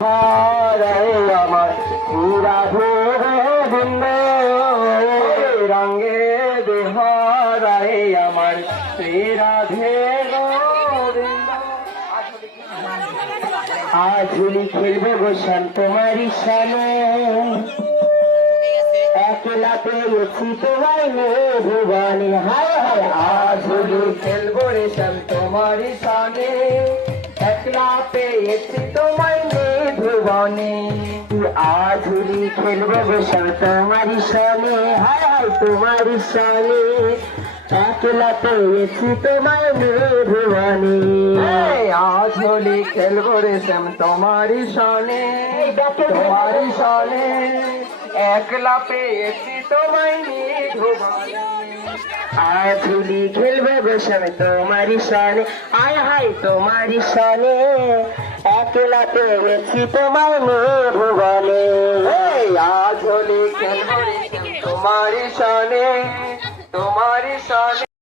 আমার রাধে গোবিন্দ রঙে দেহরায় আমার শ্রী রাধে গোবিন্দ। আজ হোলি খেলবো গোসান তোমারই সামনে, একলা পেয়েছি তোমায় ভুবনে। হায় হায় আজ হোলি খেলবো রে শ্যাম তোমারই সামনে, একলা পেয়েছি তোমায় ভুবনে। আজ হোলি খেলবো গোসান তোমারই সামনে, হায় হায় তোমারই সামনে, একলা পেয়েছি তোমায় ভুবনে। আজ হোলি খেলবো রে শ্যাম তোমারই সামনে, তোমারই সামনে, একলা পেয়েছি তোমায় ভুবনে। আজ হোলি খেলবো গোসান তোমারই সামনে, আয় হায় তোমারই সামনে, একলা পেয়েছি তোমায় ভুবনে। আজ হোলি খেলবো রে শ্যাম তোমারই সামনে, তোমারই সামনে।